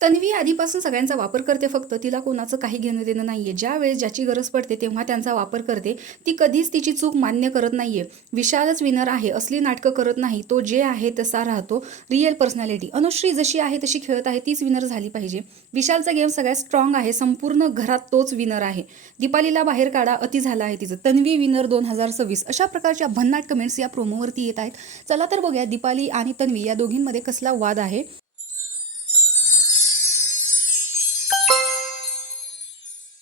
तन्वी आधीपासून सगळ्यांचा वापर करते, फक्त तिला कोणाचं काही घेणं देणं नाहीये. ज्या वेळेस ज्याची गरज पडते तेव्हा त्यांचा वापर करते. ती कधीच तिची चूक मान्य करत नाहीये. विशालच विनर आहे असली नाटकं करत नाही. तो जे आहे तसा राहतो. Real personality. अनुश्री जशी आहे तशी खेळत आहे, तीच विनर झाली पाहिजे. विशालचा गेम सगळ्यात स्ट्रॉंग आहे. संपूर्ण घरात तोच विनर आहे. दीपालीला बाहेर काढा, अति झाला आहे तिचं. तन्वी विनर 2026 अशा प्रकारच्या भन्नाट कमेंट्स या प्रोमोवरती येत आहेत. चला तर बघूया दीपाली आणि तन्वी या दोघींमध्ये कसला वाद आहे.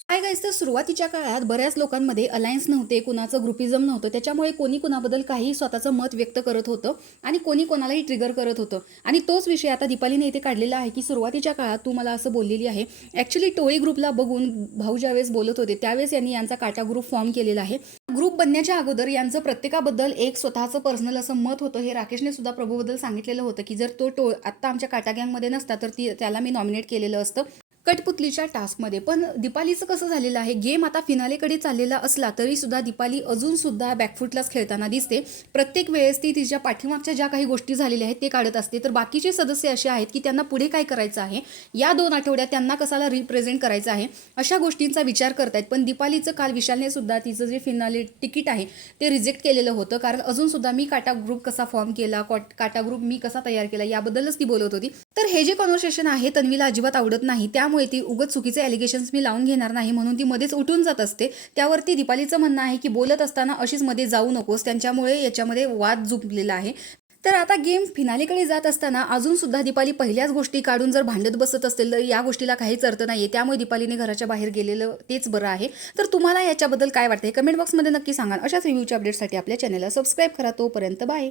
काय गाईस, तर सुरुवातीच्या काळात बऱ्याच लोकांमध्ये अलायन्स नव्हते, कुणाचं ग्रुपिझम नव्हतं. त्याच्यामुळे कोणी कुणाबद्दल काही स्वतःचं मत व्यक्त करत होतं आणि कोणी कोणालाही ट्रिगर करत होतं. आणि तोच विषय आता दीपालीने इथे काढलेला आहे की सुरुवातीच्या काळात तू मला असं बोललेली आहे. ॲक्च्युली टोळी ग्रुपला बघून भाऊ ज्यावेळेस बोलत होते त्यावेळेस यांनी यांचा काटा ग्रुप फॉर्म केलेला आहे. ग्रुप बनण्याच्या अगोदर यांचं प्रत्येकाबद्दल एक स्वतःचं पर्सनल असं मत होतं. हे राकेशने सुद्धा प्रभूबद्दल सांगितलेलं होतं की जर तो आत्ता आमच्या काटा गँगमध्ये नसता तर त्याला मी नॉमिनेट केलेलं असतं कठपुतलीच्या टास्कमध्ये. पण दीपालीचं कसं झालेलं आहे, गेम आता फिनालेकडे चाललेला असला तरी सुद्धा दीपाली अजून सुद्धा बॅकफुटलाच खेळताना दिसते. प्रत्येक वेळेस ती तिच्या पाठीमागच्या ज्या काही गोष्टी झालेल्या आहेत ते काढत असते. तर बाकीचे सदस्य असे आहेत की त्यांना पुढे काय करायचं आहे, या 2 आठवड्यात त्यांना कसाला रिप्रेझेंट करायचं आहे, अशा गोष्टींचा विचार करतायत. पण दीपालीचं काल विशालने सुद्धा तिचं जे फिनाले तिकीट आहे ते रिजेक्ट केलेलं होतं. कारण अजून सुद्धा मी काटा ग्रुप कसा फॉर्म केला, काटा ग्रुप मी कसा तयार केला याबद्दलच ती बोलत होती. तर हे जे कॉन्व्हर्सेशन आहे तन्वीला अजिबात आवडत नाही. त्यामुळे ती उगाच चुकीचे ॲलिगेशन्स मी लावून घेणार नाही म्हणून ती मध्येच उठून जात असते. त्यावरती दीपालीचं म्हणणं आहे की बोलत असताना अशीच मध्ये जाऊ नकोस. त्यांच्यामुळे याच्यामध्ये वाद जुंपलेला आहे. तर आता गेम फिनालेकडे जात असताना अजून सुद्धा दीपाली पहिल्याच गोष्टी काढून जर भांडत बसत असेल तर या गोष्टीला काहीच अर्थ नाहीये. त्यामुळे दीपालीने घराच्या बाहेर गेलेलं तेच बरं आहे. तर तुम्हाला याच्याबद्दल काय वाटतंय कमेंट बॉक्समध्ये नक्की सांगा. अशाच रिव्ह्यूच्या अपडेटसाठी आपल्या चॅनलला सबस्क्राईब करा. तोपर्यंत बाय.